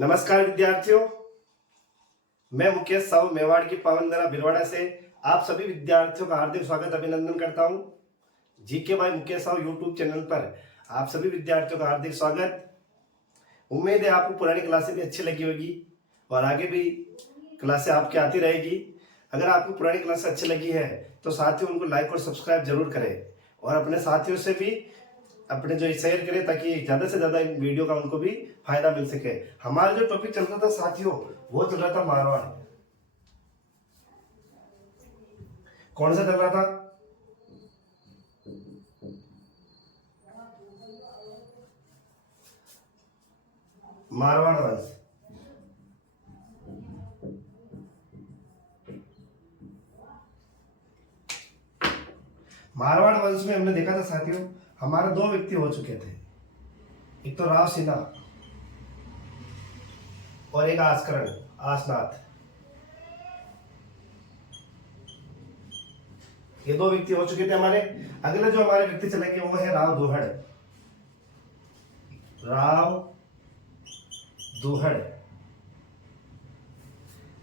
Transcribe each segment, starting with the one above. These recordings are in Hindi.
नमस्कार विद्यार्थियों, मैं मुकेश साहू मेवाड़ की पावनधरा भिलवाड़ा से आप सभी विद्यार्थियों का हार्दिक स्वागत अभिनंदन करता हूं। GK by Mukesh Sahu YouTube channel पर आप सभी विद्यार्थियों का हार्दिक स्वागत। उम्मीद है आपको पुरानी क्लासें भी अच्छी लगी होगी और आगे भी क्लासें आपकी आती रहेगी। अगर आपको पुरानी क्लासें अच्छी लगी है तो साथियों उनको लाइक और सब्सक्राइब जरूर करें और अपने साथियों से भी अपने जो शेयर करें ताकि ज्यादा से ज्यादा वीडियो का उनको भी फायदा मिल सके। हमारा जो टॉपिक चल रहा था साथियों वो चल रहा था मारवाड़। कौन सा चल रहा था? मारवाड़ वंश। मारवाड़ वंश में हमने देखा था साथियों, हमारे दो व्यक्ति हो चुके थे, एक तो राव सिन्हा और एक आस्करण आसनाथ। ये दो व्यक्ति हो चुके थे हमारे। अगले जो हमारे व्यक्ति चलेंगे वो है राव दुहड़। राव दुहड़।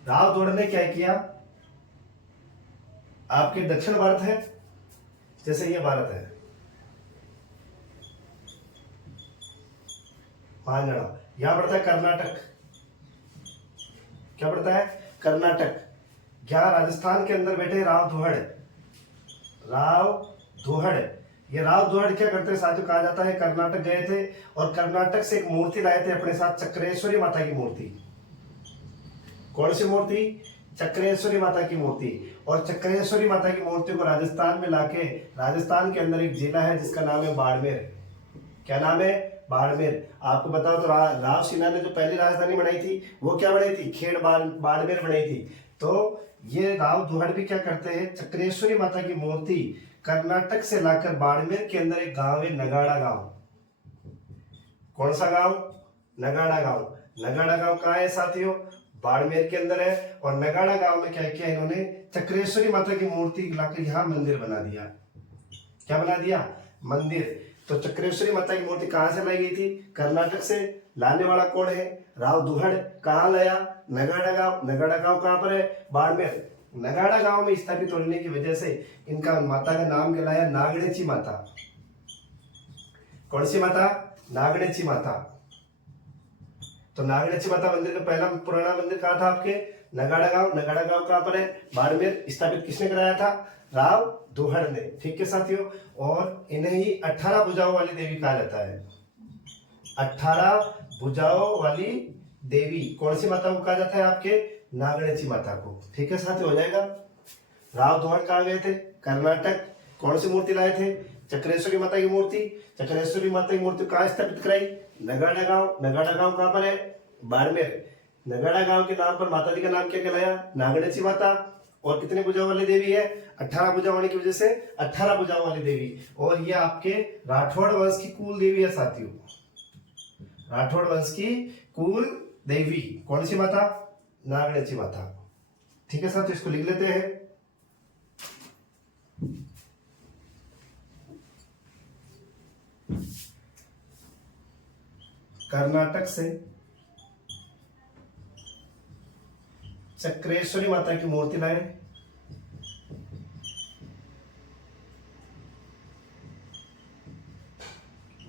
राव दुहड़ ने क्या किया, आपके दक्षिण भारत है, जैसे ये भारत है, महाराणा, यहां पड़ता है कर्नाटक। क्या पड़ता है? कर्नाटक। यहाँ राजस्थान के अंदर बैठे राव दुहड़। राव दुहड़, ये राव दुहड़ क्या करते हैं साथियों, कहा जाता है कर्नाटक गए थे और कर्नाटक से एक मूर्ति लाए थे अपने साथ, चक्रेश्वरी माता की मूर्ति। कौन सी मूर्ति? चक्रेश्वरी माता की मूर्ति। और चक्रेश्वरी माता की मूर्ति को राजस्थान में लाके, राजस्थान के अंदर एक जिला है जिसका नाम है बाड़मेर। क्या नाम है? बाड़मेर। आपको बताओ तो राव सिन्हा ने जो पहली राजधानी बनाई थी वो क्या बनाई थी? खेड़ बाड़मेर बनाई थी। तो ये राव दुहड़ भी क्या करते हैं, चक्रेश्वरी माता की मूर्ति कर्नाटक से लाकर बाड़मेर के अंदर एक गांव है नगाड़ा गांव। कौन सा गांव? नगाड़ा गांव। नगाड़ा गांव कहाँ है साथियों? बाड़मेर के अंदर है। और नगाड़ा गांव में क्या किया इन्होंने, चक्रेश्वरी माता की मूर्ति लाकर यहाँ मंदिर बना दिया। क्या बना दिया? मंदिर। तो चक्रेश्वरी माता की मूर्ति कहां से लाई गई थी? कर्नाटक से। लाने वाला कौन है? राव दुहड़। कहां लाया? नगाड़ा गांव। नगाड़ा गांव कहां पर है? बाड़मेर। नगाड़ा गांव में स्थापित होने की वजह से इनका माता का नाम कहलाया नागणेची माता। कौन सी माता? नागणेची माता। तो नागणेची माता मंदिर का पहला पुराना मंदिर कहां था आपके? नगाड़ा गांव। नगाड़ा गांव कहां पर है? बाड़मेर। स्थापित किसने कराया था? राव दुहड़ ने। ठीक है साथियों। और इन्हें ही 18 भुजाओं वाली देवी कहा जाता है। 18 भुजाओं वाली देवी कौन सी माता को कहा जाता है आपके? नागणेची माता को। ठीक है साथियों, हो जाएगा। राव दुहड़ कहाँ गए थे? कर्नाटक। कौन सी मूर्ति लाए थे? चक्रेश्वरी माता की मूर्ति। चक्रेश्वरी माता की मूर्ति कहाँ स्थापित कराई? नगाड़ा गांव। नगाड़ा गांव कहाँ पर है? बाड़मेर। नगाड़ा गांव के नाम पर माता जी का नाम क्या कहलाया? नागणेची माता। और कितने भुजाओं वाली देवी है? 18 भुजा होने की वजह से 18 भुजाओं वाली देवी। और ये आपके राठौड़ वंश की कुल देवी है साथियों। राठौड़ वंश की कुल देवी कौन सी माता? नागणेची माता। ठीक है साथियों, इसको लिख लेते हैं। कर्नाटक से चक्रेश्वरी माता की मूर्ति लाए।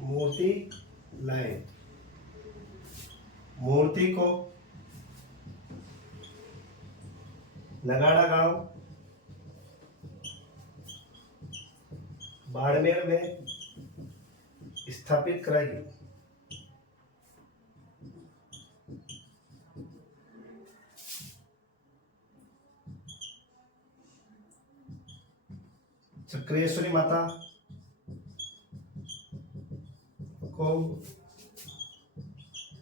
मूर्ति लाए। मूर्ति को नगाड़ा गांव बाड़मेर में स्थापित कराई। चक्रेश्वरी माता को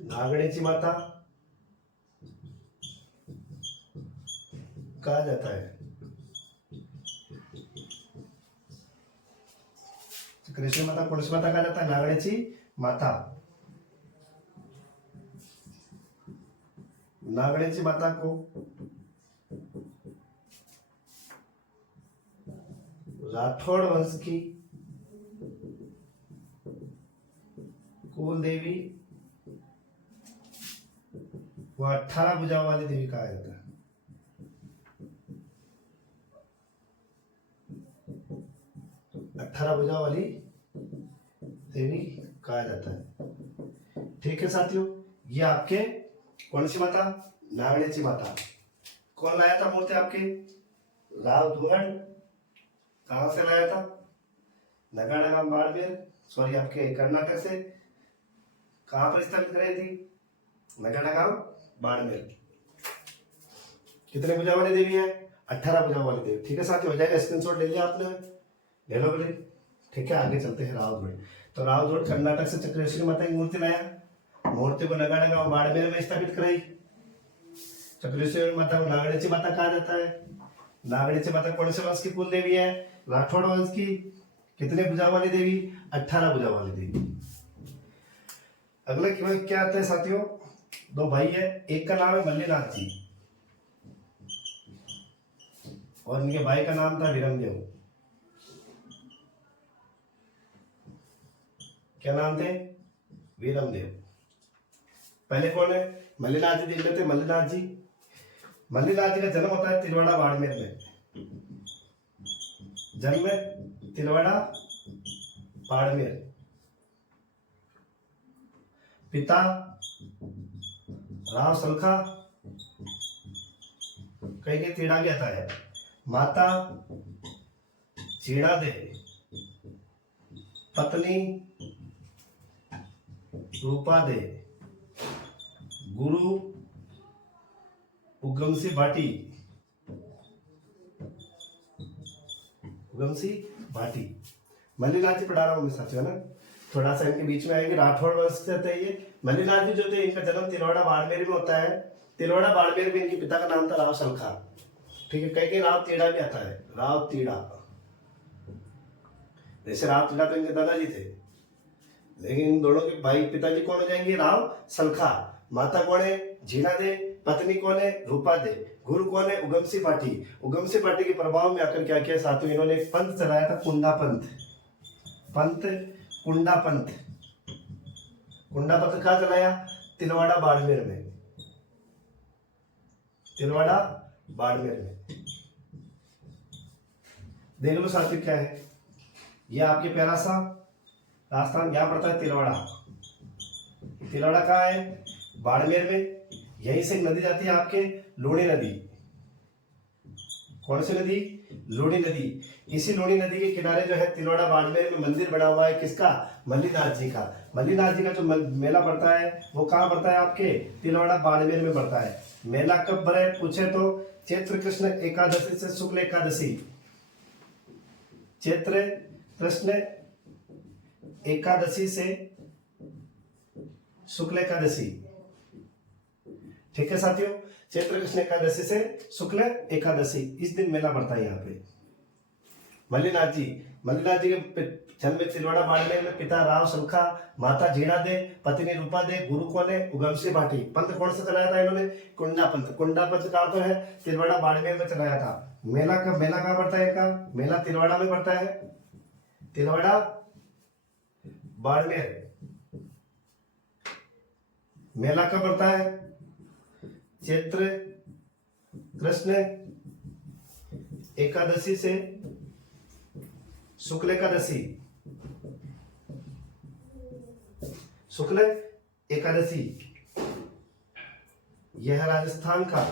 नागणेची माता कहा जाता है। चक्रेश्वरी माता कौन सी माता कहा जाता है? नागणेची माता। नागणेची माता को राठौड़ वंश की कुल देवी वो 18 भुजाओं वाली देवी कहा जाता है। 18 भुजाओं वाली देवी कहा जाता है। ठीक है साथियों, ये आपके कौन सी माता? नागणेची माता। कौन लाया था मूर्ति आपके? राव दुहड़। कहां से लाया था? नगाड़ागांव बाड़मेर, सॉरी आपके कर्नाटक से। कहां पर स्थापित कराई थी? नगाड़ागांव बाड़मेर। कितने भुजा वाली देवी है? 18 भुजा वाली देवी। ठीक है साथियों, हो जाएगा। स्क्रीनशॉट ले लिया आपने? ले लो बोले। ठीक है, आगे चलते हैं। राव दुहड़। तो राव दुहड़ कर्नाटक से चक्रेश्वरी माता की मूर्ति लाया। मूर्ति को नगाड़ागांव बाड़मेर में स्थापित कराई। चक्रेश्वरी माता को नागणेची माता कहा जाता है। नागणेची माता कौन से वंश की कुल देवी है? राठौड़ वंश की। कितने भुजा वाली देवी? 18 भुजा वाली देवी। अगले क्या आते हैं साथियों? दो भाई है, एक का नाम है मल्लीनाथ जी और इनके भाई का नाम था वीरमदेव। क्या नाम थे? वीरमदेव। पहले कौन है? मल्लीनाथ जी देख लेते। मल्लीनाथ जी का जन्म होता है तिलवाड़ा बाड़मेर में। जन्म तिलवाड़ा बाड़मेर। पिता राव सलखा, कहीं के तीड़ा भी आता है। माता चीड़ा दे, पत्नी रूपा दे, गुरु उगमसी भाटी। उगमसी भाटी। मल्लीनाथ जी पढ़ा रहा हूं मैं साथियों ना, थोड़ा सा इनके बीच में आएंगे। राठौड़ वंश से थे ये। मल्लीनाथ जी जो थे, इनका जन्म तिलवाड़ा बाड़मेर में होता है। तिलवाड़ा बाड़मेर में इनके पिता का नाम था राव सलखा। ठीक है, कहीं कहीं राव तीड़ा भी आता है। राव तीड़ा, जैसे राव तीड़ा तो इनके दादाजी थे, लेकिन इन दोनों के भाई पिताजी कौन हो जाएंगे? राव सलखा। माता कौन है? झीना दे। पत्नी कौन है? रूपा दे। गुरु कौन है? उगमसी पाटी। उगमसी पाटी के प्रभाव में आकर क्या किया साथियों? इन्होंने एक पंथ चलाया था, कुंडा पंथ। कुंडा पंथ। कुंडा पंथ कहाँ चलाया? तिलवाड़ा बाड़मेर में। तिलवाड़ा बाड़मेर में। देख लो साथियों क्या है, ये आपके प्यारा सा राजस्थान क्या पड़ता है? तिलवाड़ा। तिलवाड़ा कहाँ है? बाड़मेर में। यहीं से नदी जाती है आपके, लूणी नदी। कौन सी नदी? लूणी नदी। इसी लूणी नदी के किनारे जो है तिलवाड़ा बाड़मेर में मंदिर बना हुआ है। किसका? मल्लीनाथ जी का। मल्लीनाथ जी का जो मेला पड़ता है वो कहाँ पड़ता है? आपके तिलवाड़ा बाड़मेर में पड़ता है। मेला कब भरे पूछे तो चैत्र कृष्ण एकादशी से शुक्ल एकादशी। चैत्र कृष्ण एकादशी से शुक्ल एकादशी। ठीक है साथियों, चैत्र कृष्ण एकादशी से शुक्ल एकादशी, इस दिन मेला पड़ता है यहाँ पे। मल्लीनाथ जी के जन्म तिलवाड़ा बाड़मेर में। पिता राव सलखा, माता झीणा दे, पत्नी रूपा दे। गुरु कौन है? उगमसी भाटी। पंथ कौन सा चलाया था इन्होंने? कुंडा पंथ। कुंडा पंथ कहाँ पर है? तिलवाड़ा बाड़मेर में चलाया था। मेला कहाँ पड़ता है इनका? मेला तिलवाड़ा में पड़ता है। तिलवाड़ा बाड़मेर। मेला कब पड़ता है? चैत्र कृष्ण एकादशी से शुक्ल एकादशी। शुक्ल एकादशी। यह राजस्थान का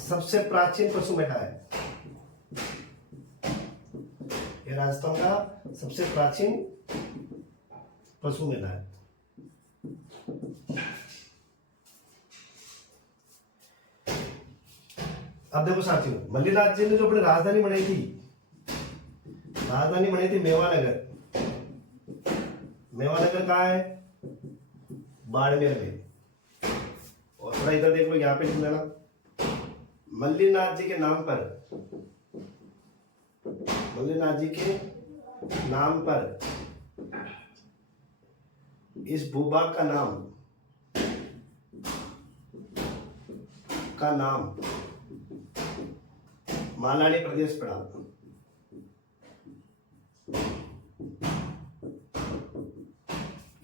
सबसे प्राचीन पशु मेला है। यह राजस्थान का सबसे प्राचीन पशु मेला है। अब देखो साथियों, मल्लीनाथ जी ने जो अपनी राजधानी बनाई थी मेवानगर। मेवानगर कहाँ है? बाड़मेर में। और थोड़ा इधर देख लो, यहाँ पे लिख लेना, मल्लीनाथ जी के नाम पर, मल्लीनाथ जी के नाम पर इस भूभाग का नाम मालानी प्रदेश पड़ा।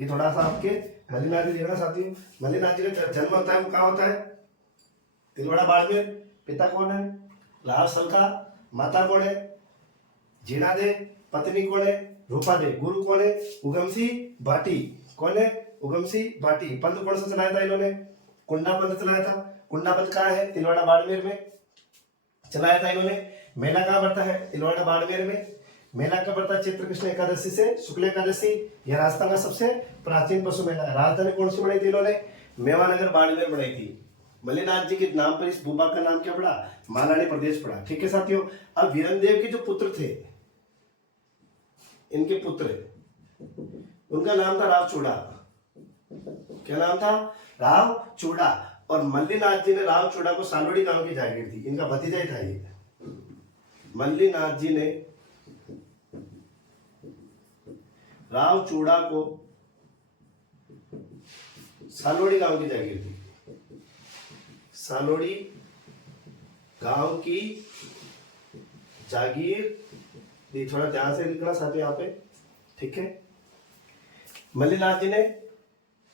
ये थोड़ा सा आपके मल्लीनाथ जी देखना साथियों, मल्लीनाथ जी का जन्म होता है वो कहाँ होता है? तिलवाड़ा बाड़मेर। पिता कौन है? राव सलका। माता कौन है? जीना दे। पत्नी कौन है? रूपा दे। गुरु कौन है? उगमसिंह भाटी। कौन है? उगमसिंह भाटी। पंथ कौन सा चलाया था इन्होंने? कुंडा पंथ चलाया था। कुंडा पंथ कहाँ है? तिलवाड़ा बाड़मेर में चलाया था इन्होंने। मेला कहाँ पड़ता है? तिलवाड़ा बाड़मेर में। मेला कब पड़ता है? चैत्र कृष्ण एकादशी से शुक्ल एकादशी। यह राजस्थान का सबसे प्राचीन पशु मेला है। राजधानी कौन सी बनाई थी इन्होंने? मेवानगर बाड़मेर बनाई थी। मल्लीनाथ जी के नाम पर इस भूभाग का नाम क्या पड़ा? मालानी प्रदेश पड़ा। ठीक है साथियों। अब वीरनदेव के जो पुत्र थे, इनके पुत्र, उनका नाम था राव चूड़ा। क्या नाम था? राव चूड़ा। और मल्लीनाथ जी ने राव चूड़ा को सालोड़ी गांव की जागीर दी। इनका भतीजा ही था ये। मल्लीनाथ जी ने राव चूड़ा को सालोड़ी गांव की जागीर दी। सालोड़ी गांव की जागीर दी। थोड़ा ध्यान से लिखना साथियों यहाँ पे। ठीक है। मल्लीनाथ जी ने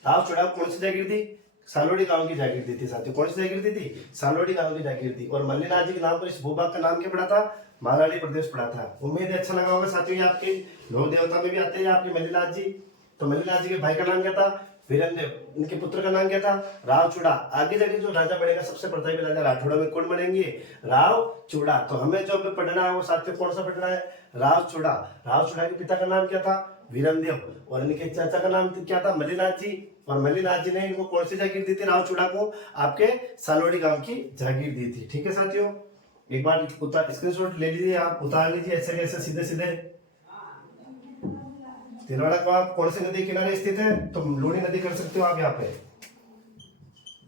राव चूड़ा को कौन सी जागीर दी? सालोड़ी गांव की जागीर दी थी साथियों। कौन सी जागीर दी थी? सालोड़ी गांव की जागीर दी। और मल्लीनाथ जी के नाम पर इस भूभाग का नाम क्या पड़ा था? मालानी प्रदेश पड़ा था। उम्मीद है अच्छा लगा होगा साथियों। ये आपके लोक देवता में भी आते हैं आपके मल्लीनाथ जी। तो मल्लीनाथ जी के भाई का नाम क्या था? वीरनदेव। इनके पुत्र का नाम क्या था? राव चूड़ा। आगे जाके जो राजा बनेगा सबसे प्रतापी राजा राठौड़ा में कौन बनेंगे? राव चूड़ा। तो हमें जो पढ़ना है वो साथियों कौन सा पढ़ना है? राव चूड़ा। राव चूड़ा के पिता का नाम क्या था? वीरनदेव। और इनके चाचा का नाम क्या था? मल्लीनाथ जी। और मल्लीनाथ जी ने इनको कौन सी जागीर दी थी? राव चूड़ा को आपके सालोड़ी गांव की जागीर दी थी। ठीक है साथियों। एक बार स्क्रीनशॉट ले लीजिए, आप उतार लीजिए ऐसे कैसे सीधे सीधे। तिलवाड़ा को आप कौन सी नदी किनारे स्थित है? तो लूणी नदी कर सकते हो आप यहाँ पे।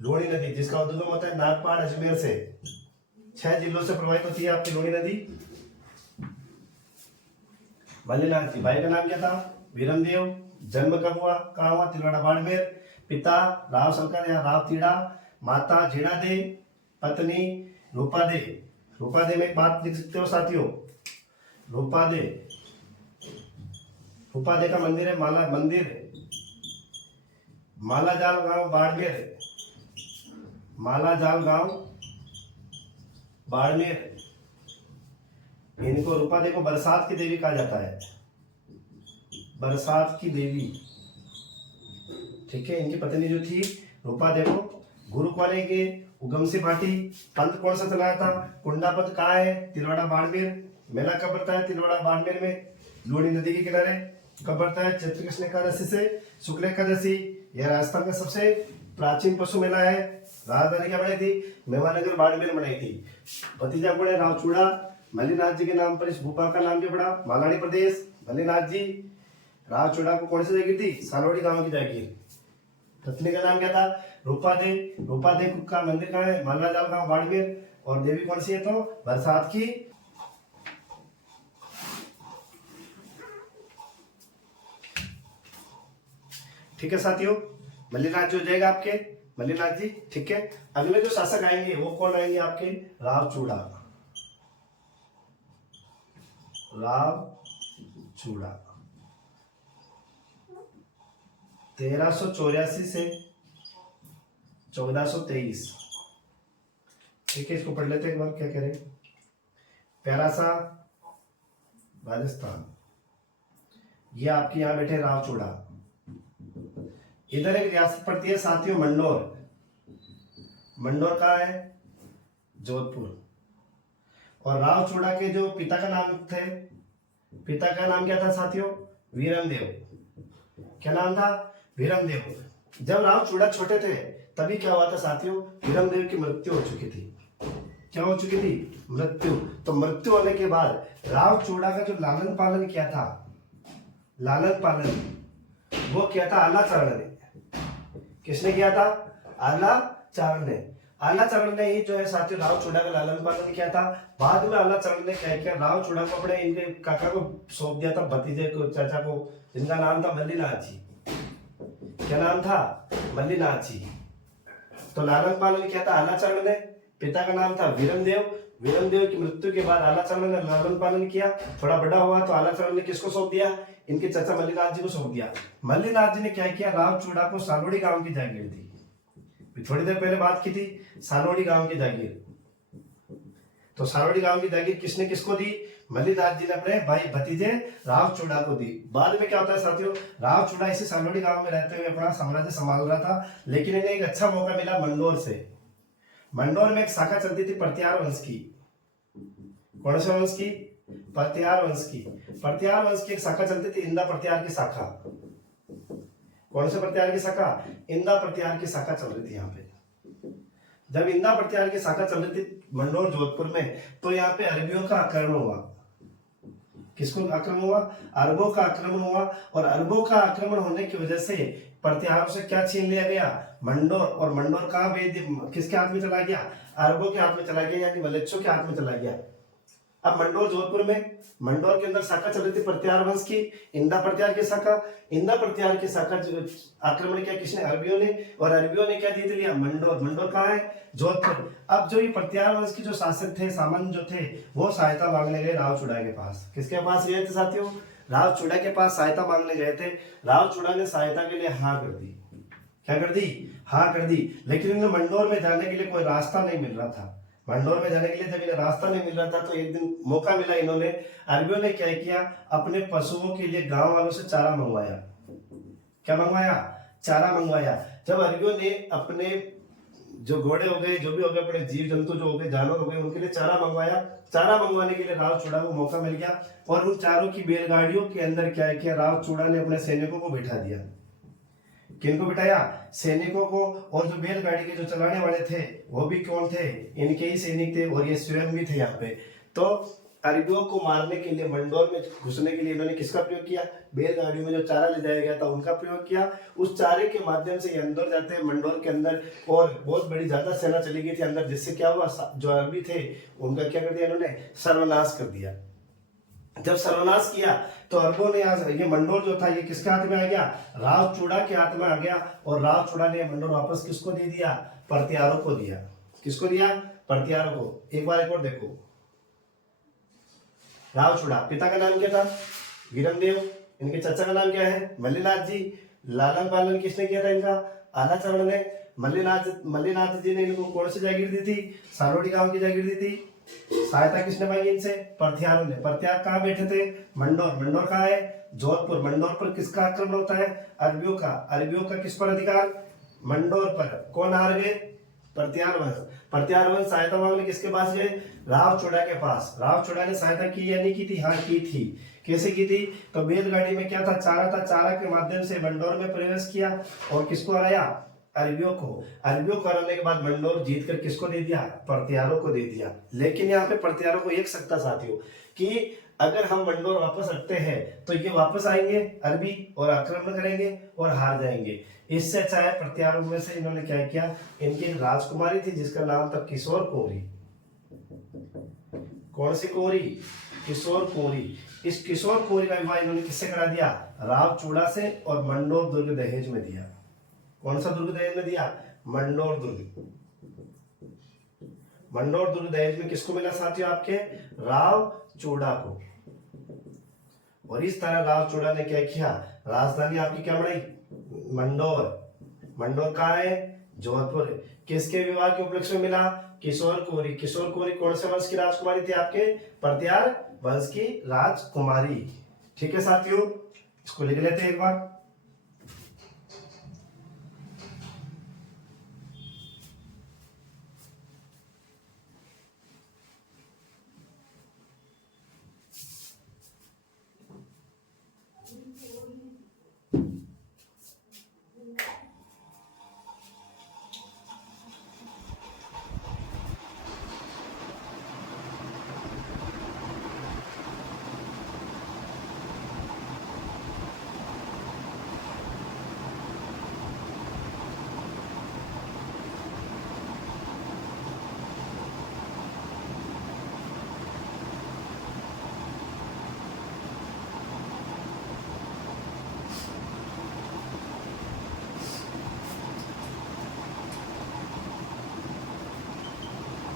लूणी नदी जिसका उद्गम होता है नागपाड़ अजमेर से। 6 जिलों से प्रवाहित होती है आपकी लूणी नदी। मल्लीनाथ जी भाई का नाम क्या था? वीरनदेव। जन्म कब हुआ? कहाँ हुआ? तिलवाड़ा बाड़मेर। पिता राव शंकर या राव तीड़ा। माता जीणा दे। पत्नी रूपा दे। रूपा दे में एक बात लिख सकते हो साथियों। रूपा दे। रूपा दे का मंदिर है मालाजाल गांव बाड़मेर। मालाजाल गांव बाड़मेर। इनको रूपा दे को बरसात की देवी कहा जाता है। बरसात की देवी। ठीक है। इनकी पत्नी जो थी रूपा दे को गुरु कौन के? उगमसिंह भाटी। पंथ कौन सा चलाया था? कुंडा पंथ कहाँ है? तिलवाड़ा बाड़मेर। मेला कब पड़ता है? तिलवाड़ा बाड़मेर में लूणी नदी के किनारे। कब पड़ता है? चैत्र कृष्ण एकादशी से शुक्ल एकादशी। यह राजस्थान का सबसे प्राचीन पशु मेला है। राजधानी क्या बनाई थी? मेवानगर बाड़मेर बनाई थी। भतीजा कौन है? राव चूड़ा। मल्लीनाथ जी के नाम पर इस भूभाग का नाम क्या पड़ा? मालानी प्रदेश। मल्लीनाथ जी राव चूड़ा को कौन सी जागीर दी? सालोड़ी गांव की जागीर। पत्नी का नाम क्या था? रूपा दे। रूपा दे का मंदिर कहाँ है? मालाजाल गांव बाड़मेर। और देवी कौन सी है? तो बरसात की। ठीक है साथियों। मल्लीनाथ जी हो जाएगा आपके मल्लीनाथ जी। ठीक है। अगले जो शासक आएंगे वो कौन आएंगे आपके? राव चूड़ा। राव चूड़ा 1384 से 1423। ठीक है। इसको पढ़ लेते हैं एक बार क्या कह रहे हैं। पैरासा राजस्थान। ये आपके यहाँ बैठे राव चूड़ा। इधर एक रियासत पड़ती है साथियों मंडोर। मंडोर कहाँ है? जोधपुर। और राव चूड़ा के जो पिता का नाम थे, पिता का नाम क्या था साथियों? वीरनदेव। क्या नाम था? वीरनदेव। जब राव चूड़ा छोटे थे तभी क्या हुआ था साथियों? वीरनदेव की मृत्यु हो चुकी थी। क्या हो चुकी थी? मृत्यु। तो मृत्यु होने के बाद राव चूड़ा का जो लालन पालन किया था, लालन पालन वो किया था आलाचारण ने। किसने किया था? आलाचारण ने। आलाचारण ने ही जो है साथियों राव चूड़ा का लालन पालन किया था। बाद में आलाचारण ने क्या किया? राव चूड़ा को अपने इनके काका को सौंप दिया था, भतीजे को, चाचा को, जिनका नाम था मल्लीनाथ जी। क्या नाम था? मल्लीनाथ जी। तो लालन पालन किया था आलाचारण ने। पिता का नाम था वीरनदेव। वीरनदेव की मृत्यु के बाद आलाचारण ने लालन पालन किया। थोड़ा बड़ा हुआ तो आलाचारण ने किसको सौंप दिया? इनके चाचा मल्लीनाथ जी को सौंप दिया। मल्लीनाथ जी ने क्या किया, राव चूड़ा को सालोड़ी गांव की जागीर दी। थोड़ी देर पहले बात की थी सालोड़ी गांव की जागीर। तो सारोड़ी गांव की जागीर किसने किसको दी, मल्लीनाथ जी ने अपने भाई भतीजे राव चूड़ा को दी। बाद में क्या होता है साथियों, राव चूड़ा इसी सालोड़ी गांव में रहते हुए अपना साम्राज्य संभाल रहा था, लेकिन इन्हें एक अच्छा मौका मिला मंडोर से। मंडोर में एक शाखा चलती थी प्रत्यार वंश की। कौन से वंश की, प्रत्यार वंश की। प्रत्यार वंश की एक शाखा चलती थी, इंदा प्रत्यार की शाखा। कौन से प्रत्यार की शाखा, इंदा प्रत्यार की शाखा चल रही थी यहाँ पे। जब इंदा प्रत्यार की शाखा चल रही थी मंडोर जोधपुर में, तो यहाँ पे अरबियों का आक्रमण हुआ। किसको आक्रमण हुआ, अरबों का आक्रमण हुआ। और अरबों का आक्रमण होने की वजह से प्रत्यारों से क्या छीन लिया गया, मंडोर। और मंडोर कहाँ किसके हाथ में चला गया, अरबों के हाथ में चला गया, यानी मलेच्छों के हाथ में चला गया। अब मंडोर जोधपुर में, मंडोर के अंदर शाखा चल रही थी प्रत्यार वंश की, इंदा प्रत्यार की शाखा। इंदा प्रत्यार की शाखा आक्रमण किया किसने, अरबियों ने। और अरबियों ने क्या जीत लिया, मंडोर। मंडोर कहाँ है, जोधपुर। अब जो ये प्रत्यार वंश के जो शासक थे, सामंत जो थे, वो सहायता मांगने गए राव चूड़ा के पास। किसके पास गए थे साथियों, राव चूड़ा के पास सहायता मांगने गए थे। राव चूड़ा ने सहायता के लिए हाँ कर दी। क्या कर दी, हाँ कर दी। लेकिन इन्हें मंडोर में जाने के लिए कोई रास्ता नहीं मिल रहा था। मंडोर में जाने के लिए जब इन्हें रास्ता नहीं मिल रहा था, तो एक दिन मौका मिला, इन्होंने अरबियों ने क्या किया, अपने पशुओं के लिए गांव वालों से चारा मंगवाया। क्या मंगवाया, चारा मंगवाया। जब अरबियों ने अपने जो घोड़े हो गए, जो भी हो गए, अपने जीव जंतु जो हो गए, जानवर हो गए, उनके लिए चारा मंगवाया। चारा मंगवाने के लिए राव चूड़ा को मौका मिल गया। और उन चारों की बैलगाड़ियों के अंदर क्या किया, राव चूड़ा ने अपने सैनिकों को बिठा दिया। किनको बिठाया, सैनिकों को। और जो बैलगाड़ी के जो चलाने वाले थे वो भी कौन थे, इनके ही सैनिक थे, और ये स्वयं भी थे यहाँ पे। तो अरबियों को मारने के लिए, मंडोर में घुसने के लिए इन्होंने किसका प्रयोग किया, बैलगाड़ियों में जो चारा ले जाया गया था उनका प्रयोग किया। उस चारे के माध्यम से ये अंदर जाते हैं मंडोर के अंदर, और बहुत बड़ी ज्यादा सेना चली गई थी अंदर, जिससे क्या हुआ, जो अरबी थे उनका क्या कर दिया, इन्होंने सर्वनाश कर दिया। जब सर्वनाश किया तो अरबों ने ये मंडोर जो था ये किसके हाथ में आ गया, राव चूड़ा के हाथ में आ गया। और राव चूड़ा ने मंडोर वापस किसको दे दिया, प्रत्यारों को दिया। किसको दिया, प्रत्यारों को। एक बार एक और देखो, राव चूड़ा, पिता का नाम क्या था, वीरमदेव। इनके चाचा का नाम क्या है, मल्लीनाथ जी। लालन पालन किसने किया था इनका, आलाचरण ने। मल्लीनाथ जी ने इनको कौन सी जागीर दी थी, सालोड़ी गांव की जागीर दी थी। सहायता किसने मांगी इनसे, प्रत्यारों ने। प्रत्यार कहाँ बैठे थे, मंडोर। मंडोर कहाँ है, जोधपुर। मंडोर पर किसका आक्रमण होता है, अरबियों का। अरबियों का किस पर अधिकार, मंडोर पर। कौन हार गए, प्रत्यार वंश। प्रत्यार वंश सहायता मांगने किसके पास गए, राव चूड़ा के पास। राव चूड़ा ने सहायता की या नहीं की थी, हाँ की थी। कैसे की थी, तो बैलगाड़ी में क्या था, चारा था। चारा के माध्यम से मंडोर में प्रवेश किया और किसको हराया, अरबियों को। अरबियों को हराने के बाद मंडोर जीत कर किसको दे दिया, प्रत्यारों को दे दिया। लेकिन यहाँ पे प्रत्यारों को एक सकता साथियों कि अगर हम मंडोर वापस रखते हैं तो ये वापस आएंगे अरबी और आक्रमण करेंगे और हार जाएंगे। इससे अच्छा है, प्रत्यारों में से इन्होंने क्या किया, इनकी राजकुमारी थी जिसका नाम था किशोर कुंवरी। कौन सी कुंवरी, किशोर कुंवरी। इस किशोर कुंवरी का विवाह इन्होंने किससे करा दिया, राव चूड़ा से। और मंडोर दुर्ग दहेज में दिया। कौन सा दुर्ग दहेज में दिया, मंडोर दुर्ग। मंडोर दुर्ग दहेज में किसको मिला साथियों, आपके राव चूड़ा को। और इस तरह राव चूड़ा ने क्या किया, राजधानी आपकी क्या बनाई, मंडोर। मंडोर कहाँ है, जोधपुर। किसके विवाह के उपलक्ष्य में मिला, किशोर कुंवरी। किशोर कुंवरी कौन से वंश की राजकुमारी थी, आपके प्रत्यार वंश की राजकुमारी। ठीक है साथियों, इसको लिख लेते हैं एक बार।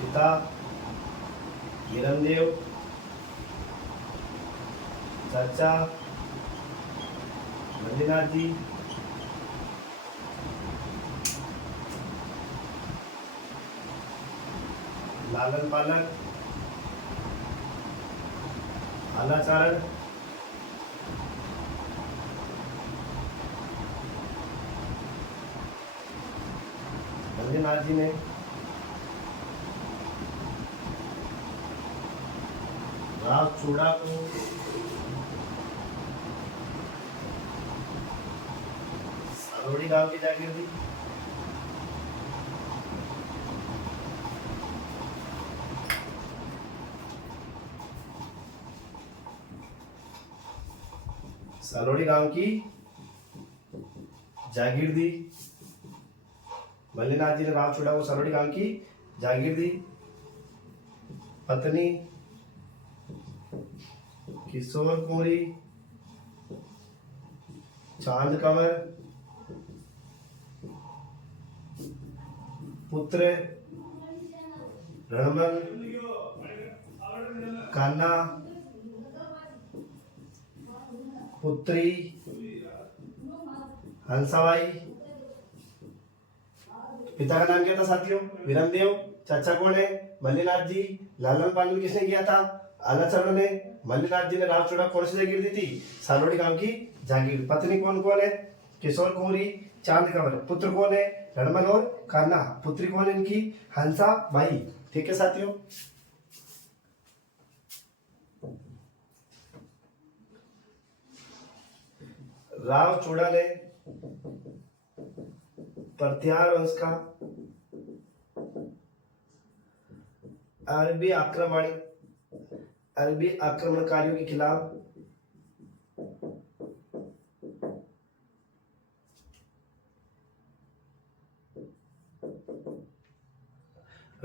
पिता वीरमदेव, चाचा मल्लीनाथ जी, लालन पालन, आलाचारण, मल्लीनाथ जी ने राव चूड़ा को सरोड़ी गांव की जागीर दी। सरोड़ी गांव की जागीर दी। मल्लीनाथ जी ने राव चूड़ा को सरोड़ी गांव की जागीर दी। पत्नी किशोर कुंवरी चांद कंवर, पुत्र रणमल, कान्हा, पुत्री हंसाबाई। पिता का नाम क्या था साथियों? वीरमदेव। चाचा कौन है? मल्लीनाथ जी। लालन पालन किसने किया था? आलाचरण ने। मल्लीनाथ जी ने राव चूड़ा कौन सी जागीर दी थी? सालोड़ी गांव की जागीर। पत्नी कौन कौन है? किशोर कुंवरी, चांद कंवर। पुत्र कौन है? रणमल और कान्हा। पुत्री कौन है इनकी? हंसा बाई। ठीक है साथियों। राव चूड़ा ने प्रत्यार वंश का अरबी आक्रमणकारियों के खिलाफ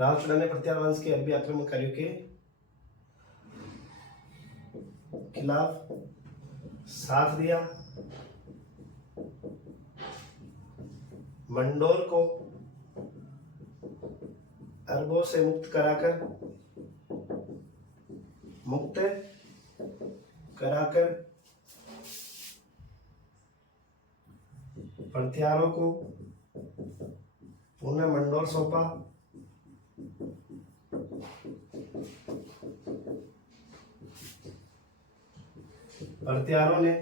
राव चूड़ा ने प्रत्यार वंश के अरबी आक्रमणकारियों के खिलाफ साथ दिया। मंडोर को अरबों से मुक्त कराकर प्रत्यारों को पुनः मंडोर सौंपा। प्रत्यारों ने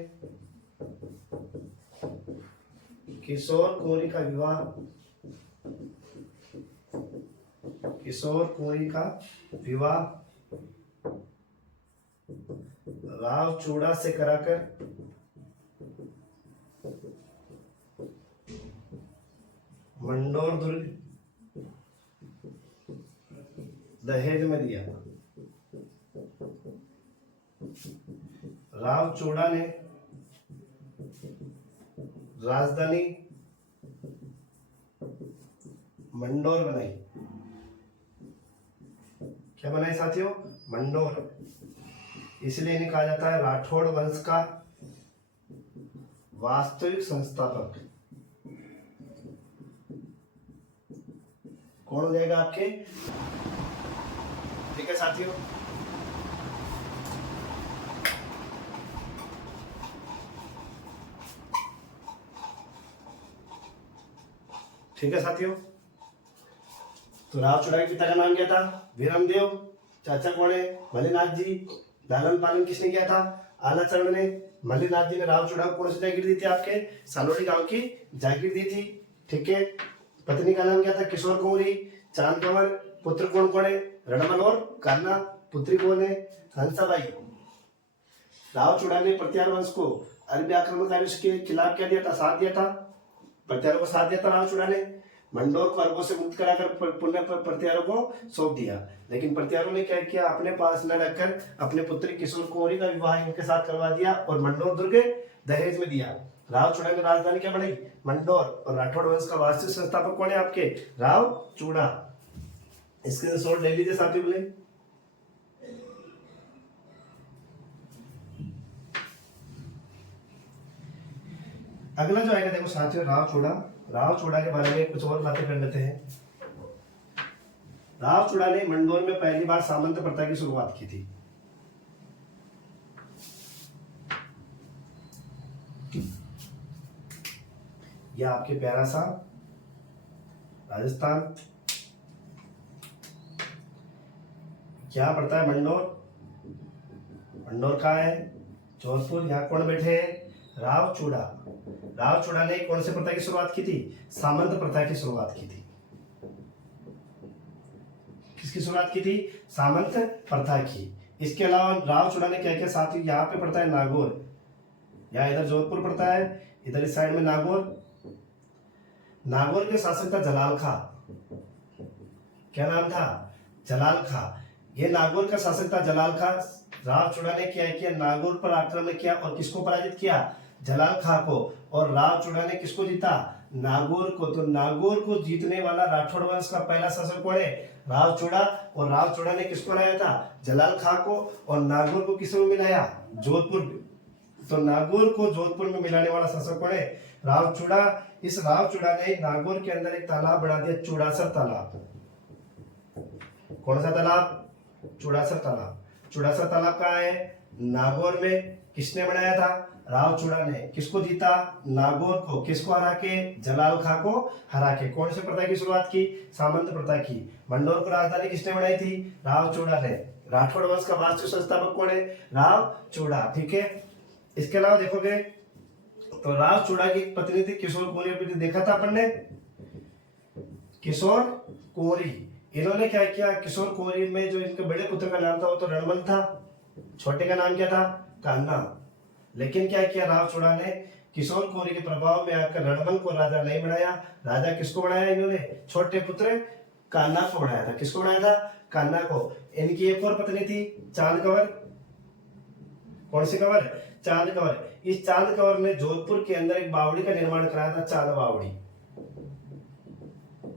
किशोर कुंवरी का विवाह राव चूड़ा से कराकर मंडोर दुर्ग दहेज में दिया। राव चूड़ा ने राजधानी मंडोर बनाई। क्या बनाई साथियों? मंडोर। इसलिए इन्हें कहा जाता है राठौड़ वंश का वास्तविक संस्थापक। कौन हो जाएगा आपके? ठीक है साथियों। ठीक है साथियों। तो राव चूड़ा के पिता का नाम क्या था? वीरमदेव। चाचा कौन है? मल्लीनाथ जी। लालन पालन किसने किया था? आलाचरण ने। मल्लीनाथ जी ने राव चूड़ा को कौन सी जागीर दी थी? आपके सालोड़ी गांव की जागीर दी थी। ठीक है। पत्नी का नाम क्या था? किशोर कुंवरी, चांद कंवर। पुत्र कौन कौन है? रणमल और कान्हा। पुत्री कौन है? हंसाबाई। राव चूड़ा ने प्रत्यार वंश को अरबी आक्रमणकारियों के खिलाफ क्या दिया था? साथ दिया था। प्रत्यारों को साथ दिया था राव चूड़ा ने। मंडोर को अरबों से मुक्त कराकर पुनः प्रत्यारों को सौंप दिया। लेकिन प्रत्यारों ने क्या किया? अपने पास न रखकर अपने पुत्री किशोर कुंवरी का विवाह इनके साथ करवा दिया और मंडोर दुर्ग दहेज में दिया। राव चूड़ा ने राजधानी क्या बनाई? मंडोर। और राठौड़ वंश का वास्तविक संस्थापक कौन है आपके? राव चूड़ा। इसके शॉर्ट ले लीजिए साथियों। बोले अगला जो आएगा देखो साथियों, राव चूड़ा के बारे में कुछ और बातें कर लेते हैं। राव चूड़ा ने मंडोर में पहली बार सामंत प्रथा की शुरुआत की थी। यह आपके प्यारा सा राजस्थान। क्या पड़ता है मंडोर, मंडोर कहाँ है, जोधपुर। यहाँ कौन बैठे हैं, राव चूड़ा। राव चूड़ा ने कौन से प्रथा की शुरुआत की थी, सामंत प्रथा की शुरुआत की थी। किसकी शुरुआत की थी, सामंत प्रथा की। इसके अलावा राव चूड़ा ने क्या क्या साथ, यहाँ पे पड़ता है नागौर, यहाँ इधर जोधपुर पड़ता है, इधर इस साइड में नागौर। नागौर के शासक था जलाल खां। क्या नाम था, जलाल खां। ये नागौर का शासक था जलाल खां। राव चूड़ा ने क्या किया, नागौर पर आक्रमण किया और किसको पराजित किया, जलाल खां को। और राव चूड़ा ने किसको जीता, नागौर को। तो नागौर को जीतने वाला राठौड़ वंश का पहला शासक कौन है, राव चूड़ा। और राव चूड़ा ने किसको हराया था, जलाल खां को। और नागौर को किसमें मिलाया, जोधपुर। तो नागौर को जोधपुर में मिलाने वाला शासक कौन है, राव चूड़ा। इस राव चूड़ा ने नागौर के अंदर एक तालाब बना दिया, चूड़ासर तालाब। कौन सा तालाब, चूड़ासर तालाब। चूड़ासर तालाब कहाँ है, नागौर में। किसने बनाया था, राव चूड़ा ने। किसको जीता, नागौर को। किसको हरा के, जलाल खां को हरा के। कौन से प्रथा की शुरुआत की, सामंत प्रथा की। मंडोर को राजधानी किसने बनाई थी, राव चूड़ा ने। राठौड़ वंश का वास्तु संस्थापक कौन है, राव चूड़ा। ठीक है। इसके अलावा देखोगे तो राव चूड़ा की पत्नी थी किशोर कुंवरी, देखा था अपन ने, किशोर कुंवरी। इन्होंने क्या किया, किशोर कुंवरी में जो इनके बड़े पुत्र का नाम था वो तो रणबल था, छोटे का नाम क्या था, कान्हा। लेकिन क्या किया राव चूड़ा ने, किशोर कुंवरी के प्रभाव में आकर रणबल को राजा नहीं बनाया। राजा किसको बनाया इन्होंने, छोटे पुत्र कान्हा को बनाया था। किसको बनाया था, कान्हा को। इनकी एक और पत्नी थी चांद कंवर। कौन सी कंवर, चांद कंवर। इस चांद कंवर ने जोधपुर के अंदर एक बावड़ी का निर्माण कराया था, चांद बावड़ी।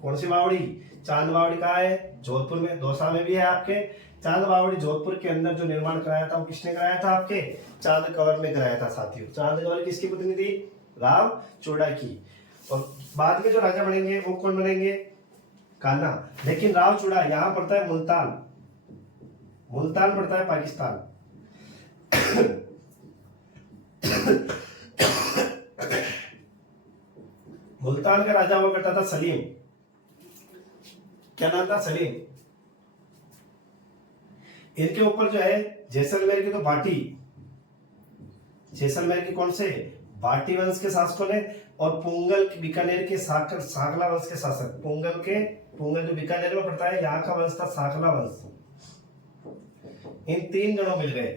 कौन सी बावड़ी, चांद बावड़ी कहाँ है, जोधपुर में। दौसा में भी है आपके। चांद बावड़ी जोधपुर के अंदर जो निर्माण कराया था वो किसने कराया था, आपके चांद कंवर ने कराया था साथियों। चांद कंवर किसकी पत्नी थी, राव चूड़ा की। और बाद में जो राजा बनेंगे वो कौन बनेंगे, कान्हा। लेकिन राव चूड़ा यहाँ पड़ता है मुल्तान, मुल्तान पड़ता है पाकिस्तान। मुल्तान का राजा हुआ करता था सलीम। क्या नाम था, सलीम। इनके ऊपर जो है जैसलमेर की तो भाटी, जैसलमेर की कौन से, भाटी वंश के शासकों ने। और पुंगल बीकानेर के साकला वंश के शासक, पुंगल जो बीकानेर में पड़ता है, यहाँ का वंश था साकला वंश। इन तीन जनों मिल गए,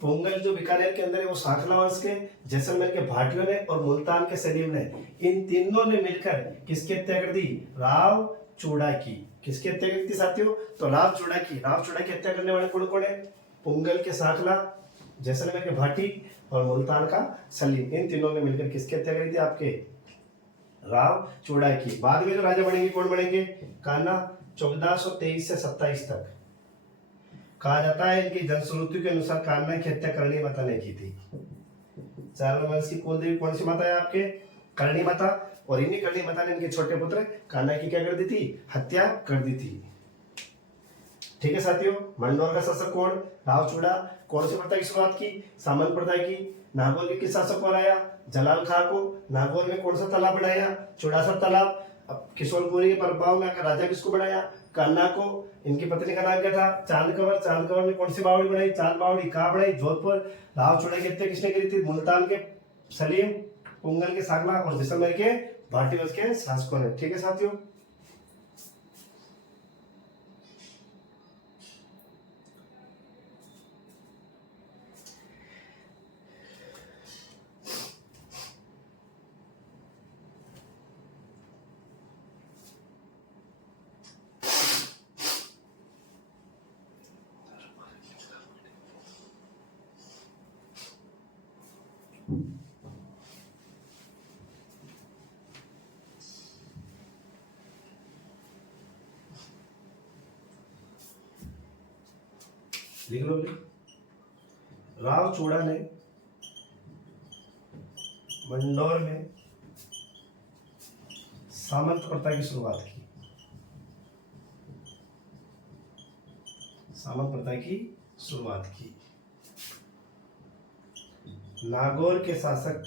पुंगल जो बीकानेर के अंदर है वो साकला वंश के, जैसलमेर के भाटियों ने और मुल्तान के सलीम ने। इन तीनों ने मिलकर किसकी हत्या कर दी, राव चूड़ा की। किसकी हत्या की थी साथियों, तो राव चूड़ा की। राव चूड़ा की हत्या करने वाले कौन कौन है, पुंगल के साकला, जैसलमेर के भाटी और मुल्तान का सलीम। इन तीनों ने मिलकर किसकी हत्या करी थी, आपके राव चूड़ा की। बाद में जो राजा बनेंगे कौन बनेंगे, कान्हा। 1423 से 27 तक। कहा जाता है इनकी जनश्रुति के अनुसार कान्हा की हत्या करणी माता ने की थी। चारण वंश की कुल देवी कौन सी माता है, आपके करणी माता। और इन्हीं करणी माता ने इनके छोटे पुत्र कान्हा की क्या कर दी थी, हत्या कर दी थी। ठीक है साथियों। मंडोर का शासक कौन, राव चूड़ा। कौन सी प्रथा की शुरुआत की, सामंत प्रथा की। नागौर के किस शासक को हराया, जलाल खां को। नागौर में कौन सा तालाब बनाया, चूड़ासर तालाब। अब किशोर कुंवरी के प्रभाव में आकर राजा किसको बनाया, कान्हा को। इनकी पत्नी का नाम क्या था, चांद कंवर। चांद कंवर ने कौन सी बावड़ी बनाई, चांद बावड़ी। कहाँ बनाई, जोधपुर। राव चूड़ा की हत्या किसने करी थी, मुल्तान के सलीम, पुंगल के साकला और जैसलमेर के भाटी वंश के शासकों ने। ठीक है साथियों। लिख लो। राव चूड़ा ने मंडोर में सामंत प्रथा की शुरुआत की, सामंत प्रथा की शुरुआत की। नागौर के शासक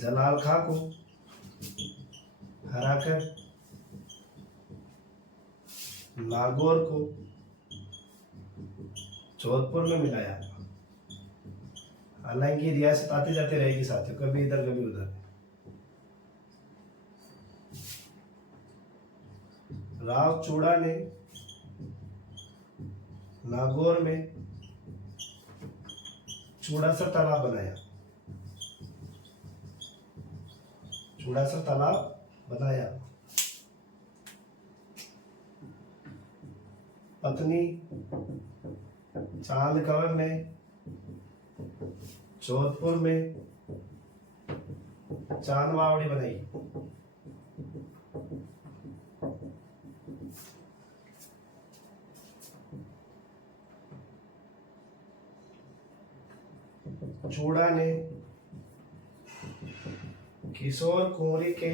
जलाल खां को हराकर नागौर को जोधपुर में मिलाया। हालांकि रियासत आती जाती रहेगी साथियों, कभी इधर कभी उधर। राव चूड़ा ने नागौर में चूड़ासर तालाब बनाया। चूड़ासर तालाब बनाया। पत्नी चांद कंवर ने जोधपुर में चांद बावड़ी बनाई। चूड़ा ने किशोर कुंवरी के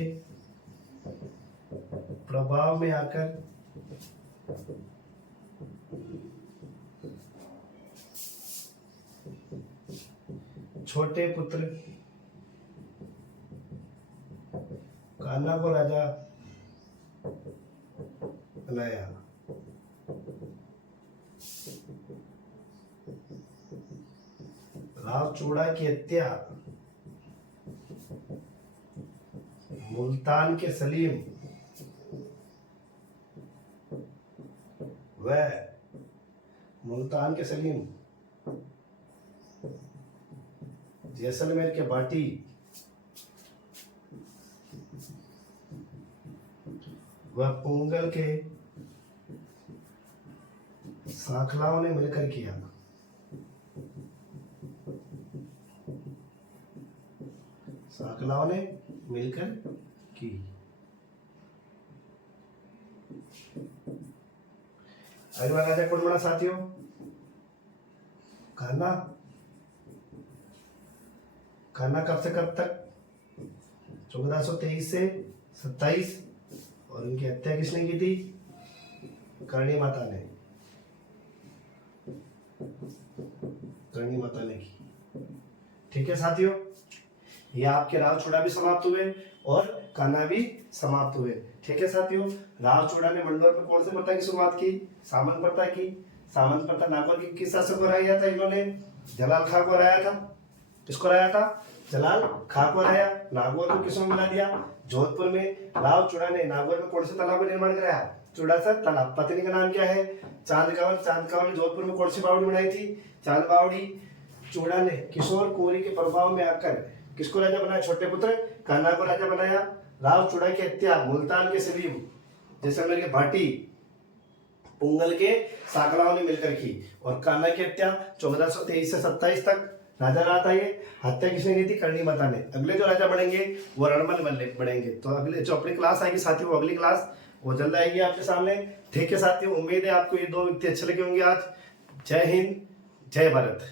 प्रभाव में आकर छोटे पुत्र कान्हा को राजा बनाया। राव चूड़ा की हत्या मुल्तान के सलीम व मुल्तान के सलीम, जैसलमेर के बाटी व पोंगल के सांखलाओं ने मिलकर किया। सांखलाओं ने मिलकर की। अगला राजा कौन बना साथियों? कान्हा। कान्हा कब से कब तक? 1423 से 27। और उनकी हत्या किसने की थी? करणी माता ने। करणी माता ने की। ठीक है साथियों, ये आपके राव चूड़ा भी समाप्त हुए और कान्हा भी समाप्त हुए। ठीक है साथियों, राव चूड़ा ने मंडोर में कौन से प्रथा की शुरुआत की? सामंत प्रथा की। सामंत प्रथा नागौर की किस शासक को हराया था? इन्होंने जलाल खां को हराया था। किसको हराया था? जलाल खां को हराया। नागौर को किसने मिला दिया? जोधपुर में। राव चूड़ा ने नागौर में कौन से तालाब का निर्माण कराया? चूड़ासर तालाब। पत्नी का नाम क्या है? चांद कंवर। चांद कंवर ने जोधपुर में कौन सी बावड़ी बनाई थी? चांद बावड़ी। चूड़ा ने किशोर कुंवरी के प्रभाव में आकर किसको राजा बनाया? छोटे पुत्र कान्हा को राजा बनाया। राव चूड़ा की हत्या मुल्तान के सलीम, जैसलमेर के भाटी, पोंगल के सांखलाओं ने मिलकर की। और कान्हा की हत्या 1423 से 27 तक राजा रहा था। ये हत्या किसने की थी? करणी माता ने। अगले जो राजा बनेंगे वो रणमल बनेंगे। तो अगले जो अपनी क्लास आएगी साथियों, वो अगली क्लास वो जल्द आएगी आपके सामने। ठीक है साथियों, उम्मीद है आपको ये दो व्यक्ति अच्छे लगे होंगे आज। जय हिंद, जय भारत।